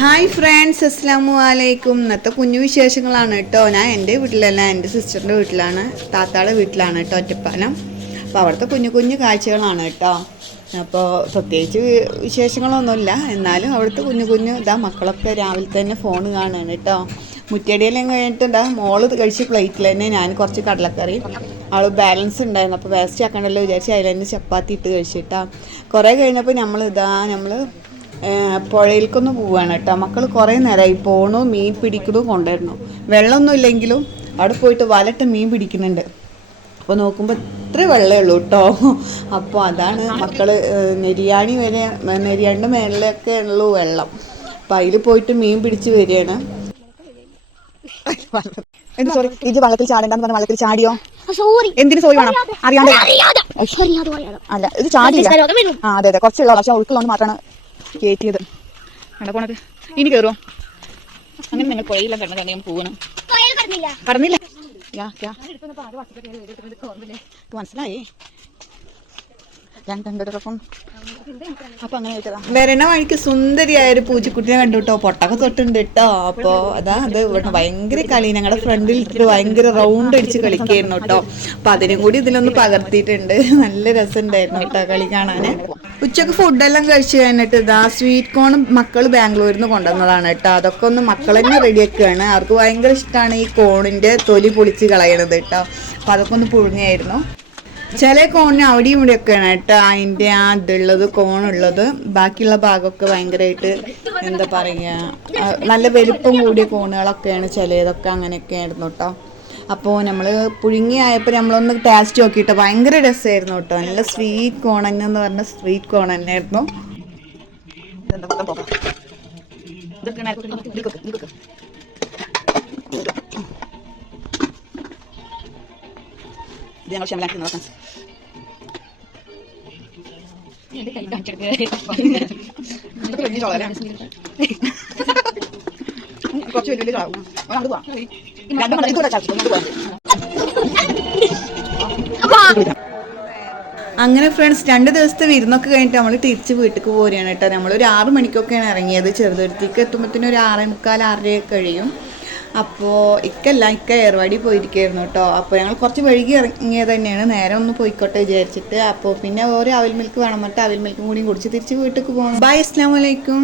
Hi friends അസ്സാമു അലൈക്കും ഇന്നത്തെ കുഞ്ഞു വിശേഷങ്ങളാണ് കേട്ടോ. ഞാൻ എന്റെ വീട്ടിലല്ല എന്റെ സിസ്റ്ററിന്റെ വീട്ടിലാണ്. താത്താടെ വീട്ടിലാണ് കേട്ടോ ഒറ്റപ്പാലം. അപ്പോൾ അവിടുത്തെ കുഞ്ഞു കുഞ്ഞു കാഴ്ചകളാണ് കേട്ടോ. അപ്പോൾ പ്രത്യേകിച്ച് വിശേഷങ്ങളൊന്നുമില്ല. എന്നാലും അവിടുത്തെ കുഞ്ഞു കുഞ്ഞു ഇതാ മക്കളൊക്കെ രാവിലെ തന്നെ ഫോൺ കാണുകയാണ് കേട്ടോ. മുറ്റടിയെല്ലാം കഴിഞ്ഞിട്ട് ഇതാ മോൾ കഴിച്ച് കഴിച്ച പ്ലേറ്റിൽ തന്നെ ഞാൻ കുറച്ച് കടലക്കറി അവൾ ബാലൻസ് ഉണ്ടായിരുന്നു. അപ്പോൾ വേസ്റ്റ് ആക്കണ്ടല്ലോ വിചാരിച്ച് അതിൽ തന്നെ ചപ്പാത്തി ഇട്ട് കഴിച്ചിട്ടാ കുറേ കഴിഞ്ഞപ്പോൾ നമ്മൾ ഇതാ നമ്മൾ പുഴയിലേക്കൊന്ന് പോവാണ് കേട്ടോ. മക്കൾ കുറേ നേരമായി പോണു മീൻ പിടിക്കണു കൊണ്ടുവരണം വെള്ളമൊന്നും ഇല്ലെങ്കിലും അവിടെ പോയിട്ട് വലട്ട് മീൻ പിടിക്കുന്നുണ്ട്. അപ്പോൾ നോക്കുമ്പോൾ ഇത്ര വെള്ളമേ ഉള്ളൂ കേട്ടോ. അപ്പോൾ അതാണ് മക്കൾ നെരിയാണി വരെ നെരിയാണിന്റെ മേളിലൊക്കെ ഉള്ളൂ വെള്ളം. അപ്പം അതിൽ പോയിട്ട് മീൻ പിടിച്ച് വരികയാണ്. എന്ത് സോറി ഇത് വെള്ളത്തിൽ ചാടണ്ടെന്ന് പറഞ്ഞ വെള്ളത്തിൽ ചാടിയോ? സോറി എന്തിനു സോറി വേണം? അറിയാണ്ട് അല്ല ഇത് ചാടിയില്ല. ആ അതെ അതെ. കുറച്ചുള്ള പക്ഷെ ഒഴുക്കുള്ളതുകൊണ്ട് മാത്രമാണ് കയറ്റിയത് അവിടെ പോണത്. ഇനി കയറുമോ അങ്ങനെ നിങ്ങൾ പുഴയിലും കിടന്ന് കണ്ടെങ്കിൽ പോകണം കിടന്നില്ല. കടന്നില്ല. യാ, യാ. ഇപ്പൊ അപ്പൊ അങ്ങനെ വരണ വഴിക്ക് സുന്ദരിയായ ഒരു പൂച്ചക്കുട്ടിനെ കണ്ടു കേട്ടോ. പൊട്ടൊക്കെ തൊട്ടുണ്ട് കേട്ടോ. അപ്പൊ അതാ അത് ഇവിടെ ഭയങ്കര കളി. ഞങ്ങളുടെ ഫ്രണ്ടിൽ ഇട്ടിട്ട് ഭയങ്കര റൗണ്ട് അടിച്ച് കളിക്കായിരുന്നു കേട്ടോ. അപ്പൊ അതിനും കൂടി ഇതിലൊന്ന് പകർത്തിയിട്ടുണ്ട്. നല്ല രസമുണ്ടായിരുന്നു കേട്ടോ കളി കാണാന്. ഉച്ചയ്ക്ക് ഫുഡെല്ലാം കഴിച്ചു കഴിഞ്ഞിട്ട് ഇതാ സ്വീറ്റ് കോൺ മക്കൾ ബാംഗ്ലൂരിൽ നിന്ന് കൊണ്ടുവന്നതാണ് കേട്ടോ. അതൊക്കെ ഒന്ന് മക്കൾ തന്നെ റെഡിയാക്കുകയാണ് അവർക്ക് ഭയങ്കര ഇഷ്ടമാണ് ഈ കോണിന്റെ തൊലി പൊളിച്ച് കളയണത് കേട്ടോ. അപ്പൊ അതൊക്കെ ഒന്ന് പുഴുങ്ങിയായിരുന്നു. ചില കോണിന് അവിടെയും ഇവിടെ ഒക്കെയാണ് കേട്ടോ അതിന്റെ ആ ഇതുള്ളത് കോണുള്ളത്. ബാക്കിയുള്ള ഭാഗമൊക്കെ ഭയങ്കരമായിട്ട് എന്താ പറയുക നല്ല വലിപ്പം കൂടിയ കോണുകളൊക്കെയാണ് ചിലതൊക്കെ അങ്ങനെയൊക്കെ ആയിരുന്നു കേട്ടോ. അപ്പോൾ നമ്മൾ പുഴുങ്ങിയായപ്പോൾ നമ്മളൊന്ന് ടേസ്റ്റ് നോക്കിയിട്ട് ഭയങ്കര രസമായിരുന്നു കേട്ടോ. നല്ല സ്വീറ്റ് തന്നെ എന്ന് പറഞ്ഞ സ്വീറ്റ് കോൺ തന്നെ ഇത് ഞങ്ങൾ ക്ഷമലാക്കി നോക്കാം? കുറച്ച് വലിയ വലിയ. അങ്ങനെ ഫ്രണ്ട്സ് രണ്ട് ദിവസത്തെ വിരുന്നൊക്കെ കഴിഞ്ഞിട്ട് നമ്മൾ തിരിച്ച് വീട്ടിലേക്ക് പോരുകയാണ് കേട്ടോ നമ്മളൊരു ആറ് മണിക്കൊക്കെയാണ് ഇറങ്ങിയത് ചെറുതുരുത്തിക്ക് എത്തുമ്പോഴത്തേനും ഒരു ആറേ മുക്കാൽ ആറരയൊക്കെ കഴിയും അപ്പോൾ ഇക്കല്ല ഇക്ക ഏർവാടി പോയിരിക്കായിരുന്നു കേട്ടോ അപ്പോൾ ഞങ്ങൾ കുറച്ച് വഴുകി ഇറങ്ങിയത് തന്നെയാണ്. നേരെ ഒന്ന് പോയിക്കോട്ടെ വിചാരിച്ചിട്ട്. അപ്പോൾ പിന്നെ ഓരോ അവിൽ മിൽക്ക് വേണം മറ്റേ അവിൽ മിൽക്കും കൂടി കുടിച്ച് തിരിച്ച് വീട്ടിലേക്ക് പോകണം ബൈ അസ്ലാം വലൈക്കും